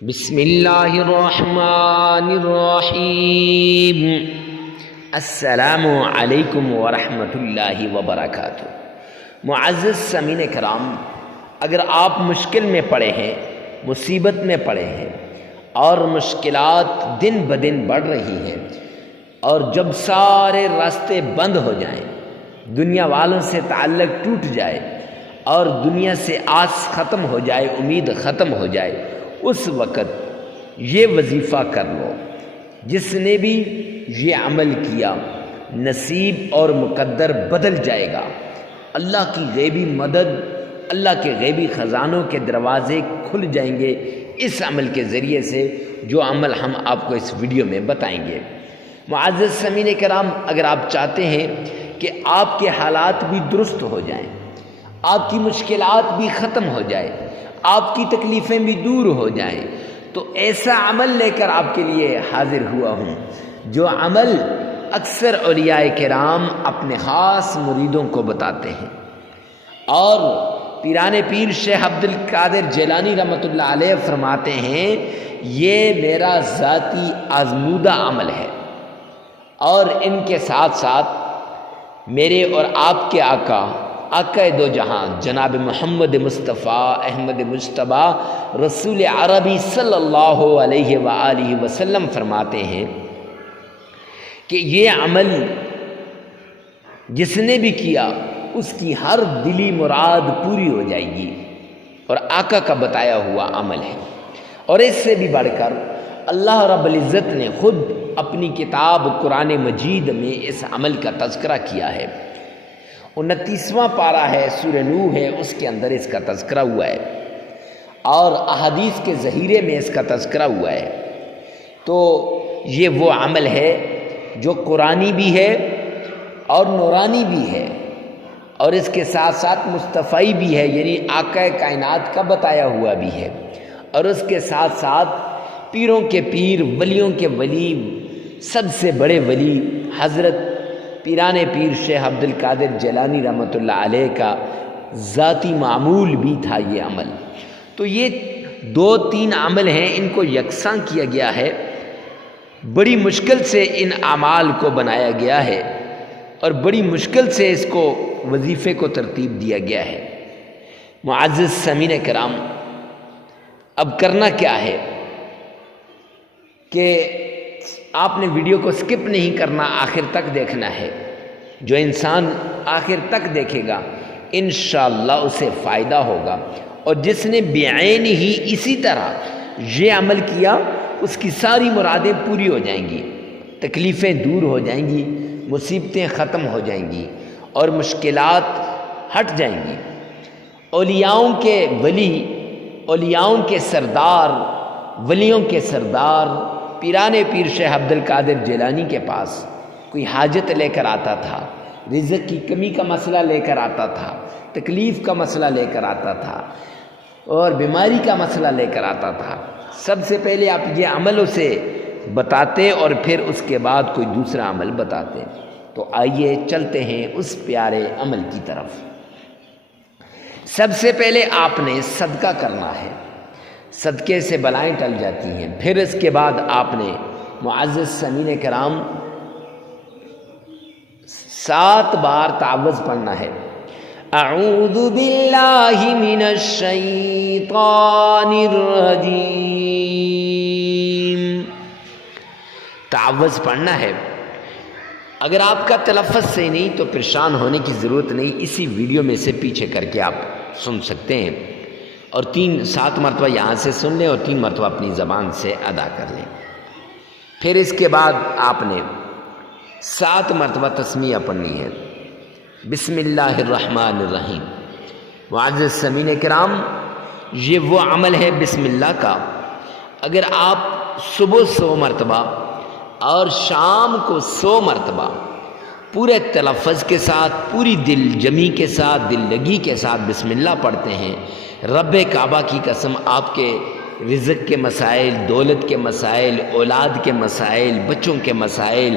بسم اللہ الرحمن الرحیم۔ السلام علیکم ورحمۃ اللہ وبرکاتہ۔ معزز سامعین کرام، اگر آپ مشکل میں پڑے ہیں، مصیبت میں پڑے ہیں اور مشکلات دن بدن بڑھ رہی ہیں، اور جب سارے راستے بند ہو جائیں، دنیا والوں سے تعلق ٹوٹ جائے اور دنیا سے آس ختم ہو جائے، امید ختم ہو جائے، اس وقت یہ وظیفہ کر لو۔ جس نے بھی یہ عمل کیا، نصیب اور مقدر بدل جائے گا۔ اللہ کی غیبی مدد، اللہ کے غیبی خزانوں کے دروازے کھل جائیں گے اس عمل کے ذریعے سے، جو عمل ہم آپ کو اس ویڈیو میں بتائیں گے۔ معزز سامعین کرام، اگر آپ چاہتے ہیں کہ آپ کے حالات بھی درست ہو جائیں، آپ کی مشکلات بھی ختم ہو جائے، آپ کی تکلیفیں بھی دور ہو جائیں، تو ایسا عمل لے کر آپ کے لیے حاضر ہوا ہوں، جو عمل اکثر اولیاء کرام اپنے خاص مریدوں کو بتاتے ہیں، اور پیران پیر شیخ عبد القادر جیلانی رحمۃ اللہ علیہ فرماتے ہیں، یہ میرا ذاتی آزمودہ عمل ہے، اور ان کے ساتھ ساتھ میرے اور آپ کے آقا دو جہاں جناب محمد مصطفیٰ احمد مجتبیٰ رسول عربی صلی اللہ علیہ وآلہ وسلم فرماتے ہیں کہ یہ عمل جس نے بھی کیا، اس کی ہر دلی مراد پوری ہو جائے گی، اور آقا کا بتایا ہوا عمل ہے۔ اور اس سے بھی بڑھ کر اللہ رب العزت نے خود اپنی کتاب قرآن مجید میں اس عمل کا تذکرہ کیا ہے۔ 29واں پارہ ہے، سورہ نوح ہے، اس کے اندر اس کا تذکرہ ہوا ہے، اور احادیث کے ذخیرے میں اس کا تذکرہ ہوا ہے۔ تو یہ وہ عمل ہے جو قرآنی بھی ہے اور نورانی بھی ہے، اور اس کے ساتھ ساتھ مصطفی بھی ہے، یعنی آقا کائنات کا بتایا ہوا بھی ہے، اور اس کے ساتھ ساتھ پیروں کے پیر، ولیوں کے ولی، سب سے بڑے ولی حضرت پیران پیر شیخ عبد القادر جیلانی رحمۃ اللہ علیہ کا ذاتی معمول بھی تھا یہ عمل۔ تو یہ 2-3 عمل ہیں، ان کو یکساں کیا گیا ہے، بڑی مشکل سے ان اعمال کو بنایا گیا ہے، اور بڑی مشکل سے اس کو وظیفے کو ترتیب دیا گیا ہے۔ معزز سامعین کرام، اب کرنا کیا ہے کہ آپ نے ویڈیو کو سکپ نہیں کرنا، آخر تک دیکھنا ہے۔ جو انسان آخر تک دیکھے گا انشاءاللہ اسے فائدہ ہوگا، اور جس نے بعین ہی اسی طرح یہ عمل کیا، اس کی ساری مرادیں پوری ہو جائیں گی، تکلیفیں دور ہو جائیں گی، مصیبتیں ختم ہو جائیں گی، اور مشکلات ہٹ جائیں گی۔ اولیاؤں کے ولی، اولیاؤں کے سردار، ولیوں کے سردار پیران پیر شیخ عبد القادر جیلانی کے پاس کوئی حاجت لے کر آتا تھا، رزق کی کمی کا مسئلہ لے کر آتا تھا، تکلیف کا مسئلہ لے کر آتا تھا، اور بیماری کا مسئلہ لے کر آتا تھا، سب سے پہلے آپ یہ عمل اسے بتاتے، اور پھر اس کے بعد کوئی دوسرا عمل بتاتے۔ تو آئیے چلتے ہیں اس پیارے عمل کی طرف۔ سب سے پہلے آپ نے صدقہ کرنا ہے، صدقے سے بلائیں ٹل جاتی ہیں۔ پھر اس کے بعد آپ نے معزز سامعین کرام 7 بار تعوذ پڑھنا ہے۔ اعوذ باللہ من الشیطان الرجیم، تعوذ پڑھنا ہے۔ اگر آپ کا تلفظ سے نہیں تو پریشان ہونے کی ضرورت نہیں، اسی ویڈیو میں سے پیچھے کر کے آپ سن سکتے ہیں، اور 7 مرتبہ یہاں سے سن لیں، اور 3 مرتبہ اپنی زبان سے ادا کر لیں۔ پھر اس کے بعد آپ نے 7 مرتبہ تسمیہ پڑھنی ہے، بسم اللہ الرحمن الرحیم۔ معزز سامعین کرام، یہ وہ عمل ہے بسم اللہ کا، اگر آپ صبح 100 مرتبہ اور شام کو 100 مرتبہ پورے تلفظ کے ساتھ، پوری دل جمی کے ساتھ، دل لگی کے ساتھ بسم اللہ پڑھتے ہیں، رب کعبہ کی قسم، آپ کے رزق کے مسائل، دولت کے مسائل، اولاد کے مسائل، بچوں کے مسائل،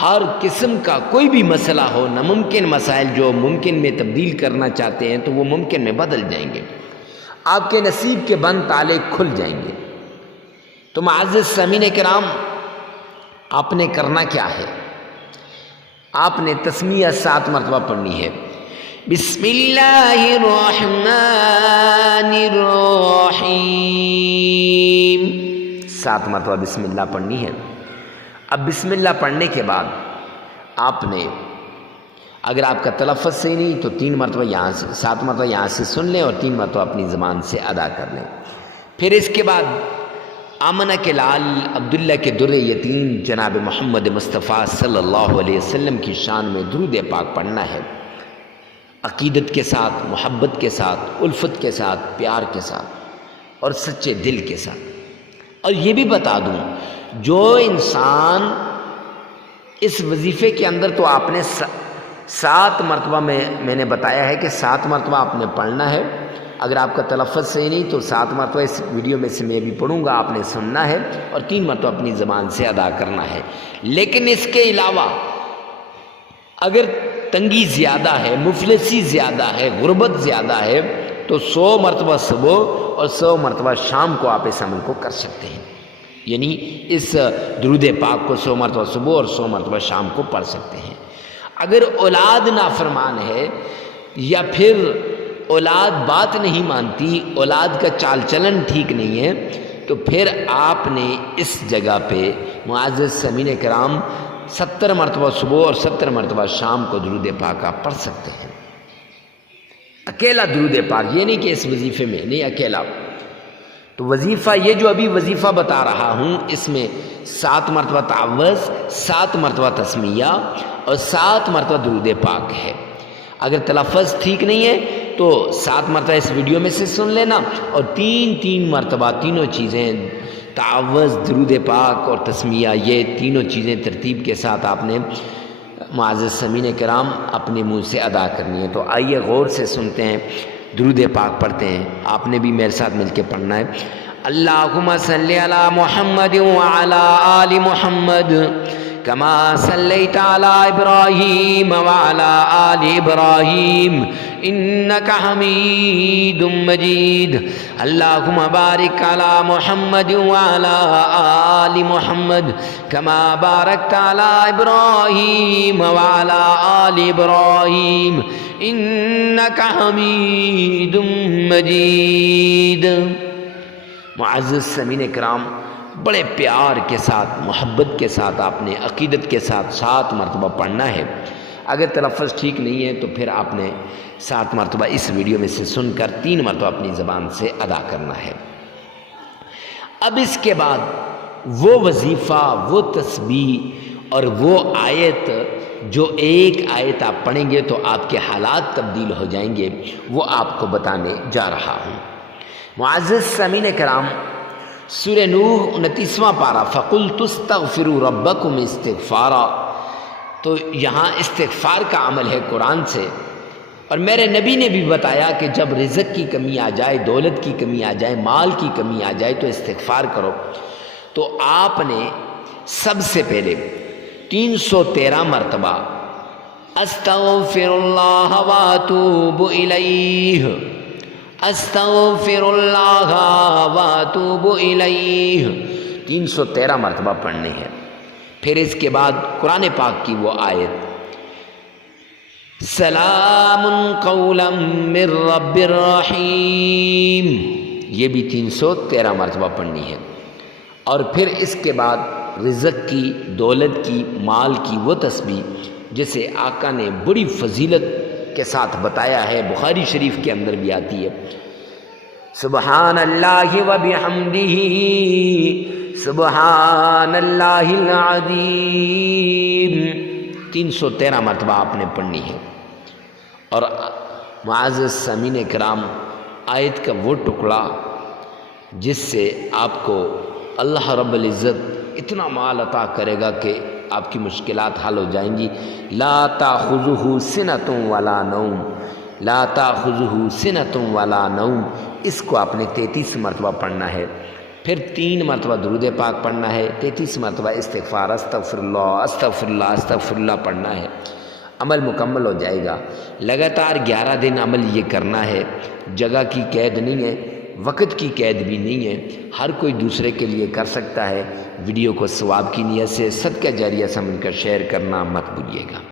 ہر قسم کا کوئی بھی مسئلہ ہو، ناممکن مسائل جو ممکن میں تبدیل کرنا چاہتے ہیں تو وہ ممکن میں بدل جائیں گے، آپ کے نصیب کے بند تالے کھل جائیں گے۔ تو معزز سامعین کرام، آپ نے کرنا کیا ہے؟ آپ نے تسمیہ 7 مرتبہ پڑھنی ہے۔ بسم اللہ الرحمن الرحیم، 7 مرتبہ بسم اللہ پڑھنی ہے۔ اب بسم اللہ پڑھنے کے بعد آپ نے، اگر آپ کا تلفظ صحیح نہیں تو 3 مرتبہ یہاں سے، 7 مرتبہ یہاں سے سن لیں اور 3 مرتبہ اپنی زبان سے ادا کر لیں۔ پھر اس کے بعد آمنہ کے لال عبداللہ کے در یتیم جناب محمد مصطفیٰ صلی اللہ علیہ وسلم کی شان میں درود پاک پڑھنا ہے، عقیدت کے ساتھ، محبت کے ساتھ، الفت کے ساتھ، پیار کے ساتھ اور سچے دل کے ساتھ۔ اور یہ بھی بتا دوں، جو انسان اس وظیفے کے اندر، تو آپ نے 7 مرتبہ میں نے بتایا ہے کہ 7 مرتبہ آپ نے پڑھنا ہے۔ اگر آپ کا تلفظ صحیح نہیں تو 7 مرتبہ اس ویڈیو میں سے میں بھی پڑھوں گا، آپ نے سننا ہے اور 3 مرتبہ اپنی زبان سے ادا کرنا ہے۔ لیکن اس کے علاوہ اگر تنگی زیادہ ہے، مفلسی زیادہ ہے، غربت زیادہ ہے، تو 100 مرتبہ صبح اور 100 مرتبہ شام کو آپ اس عمل کو کر سکتے ہیں، یعنی اس درود پاک کو 100 مرتبہ صبح اور 100 مرتبہ شام کو پڑھ سکتے ہیں۔ اگر اولاد نافرمان ہے یا پھر اولاد بات نہیں مانتی، اولاد کا چال چلن ٹھیک نہیں ہے، تو پھر آپ نے اس جگہ پہ معزز سامعین کرام 70 مرتبہ صبح اور 70 مرتبہ شام کو درود پاک آپ پڑھ سکتے ہیں، اکیلا درود پاک، یہ نہیں کہ اس وظیفے میں نہیں، اکیلا۔ تو وظیفہ، یہ جو ابھی وظیفہ بتا رہا ہوں، اس میں 7 مرتبہ تعوذ، 7 مرتبہ تسمیہ اور 7 مرتبہ درود پاک ہے۔ اگر تلفظ ٹھیک نہیں ہے تو 7 مرتبہ اس ویڈیو میں سے سن لینا اور 3 مرتبہ تینوں چیزیں، تعوذ، درود پاک اور تسمیہ، یہ تینوں چیزیں ترتیب کے ساتھ آپ نے معزز سامعین کرام اپنے منہ سے ادا کرنی ہے۔ تو آئیے غور سے سنتے ہیں، درود پاک پڑھتے ہیں۔ آپ نے بھی میرے ساتھ مل کے پڑھنا ہے۔ اللہم صلی علی محمد وعلی آل محمد کما صلیت علی ابراہیم وعلی آل ابراہیم انک حمید مجید۔ اللہم بارک علی محمد وعلی آل محمد کما بارکت علی ابراہیم وعلی آل ابراہیم انک حمید مجید۔ معزز سامعین کرام، بڑے پیار کے ساتھ، محبت کے ساتھ آپ نے عقیدت کے ساتھ 7 مرتبہ پڑھنا ہے۔ اگر تلفظ ٹھیک نہیں ہے تو پھر آپ نے 7 مرتبہ اس ویڈیو میں سے سن کر 3 مرتبہ اپنی زبان سے ادا کرنا ہے۔ اب اس کے بعد وہ وظیفہ، وہ تسبیح اور وہ آیت، جو ایک آیت آپ پڑھیں گے تو آپ کے حالات تبدیل ہو جائیں گے، وہ آپ کو بتانے جا رہا ہوں۔ معزز سامعین کرام، سورہ نوح 29واں پارہ، فَقُلْتُ اسْتَغْفِرُوا رَبَّكُمْ استغفارا، تو یہاں استغفار کا عمل ہے قرآن سے۔ اور میرے نبی نے بھی بتایا کہ جب رزق کی کمی آ جائے، دولت کی کمی آ جائے، مال کی کمی آ جائے تو استغفار کرو۔ تو آپ نے سب سے پہلے 313 مرتبہ استغفر اللہ واتوب الیہ، استغفر اللہ واتوب الیہ 313 مرتبہ پڑھنی ہے۔ پھر اس کے بعد قرآن پاک کی وہ آیت سلام قولا من رب الرحیم، یہ بھی 313 مرتبہ پڑھنی ہے۔ اور پھر اس کے بعد رزق کی، دولت کی، مال کی وہ تسبیح جسے آقا نے بڑی فضیلت کے ساتھ بتایا ہے، بخاری شریف کے اندر بھی آتی ہے، سبحان اللہ و بحمدہ سبحان اللہ العظیم 313 مرتبہ آپ نے پڑھنی ہے۔ اور معزز سامعین کرام، آیت کا وہ ٹکڑا جس سے آپ کو اللہ رب العزت اتنا مال عطا کرے گا کہ آپ کی مشکلات حل ہو جائیں گی۔ لا تاخذہ سنۃ ولا نوم، لا تاخذہ سنۃ ولا نوم، اس کو آپ نے 33 مرتبہ پڑھنا ہے۔ پھر 3 مرتبہ درود پاک پڑھنا ہے، 33 مرتبہ استغفار، استغفر اللہ استغفر اللہ استغفر اللہ پڑھنا ہے۔ عمل مکمل ہو جائے گا۔ لگاتار 11 دن عمل یہ کرنا ہے، جگہ کی قید نہیں ہے، وقت کی قید بھی نہیں ہے، ہر کوئی دوسرے کے لیے کر سکتا ہے۔ ویڈیو کو ثواب کی نیت سے صدقہ جاریہ سمجھ کر شیئر کرنا مت بھولیے گا۔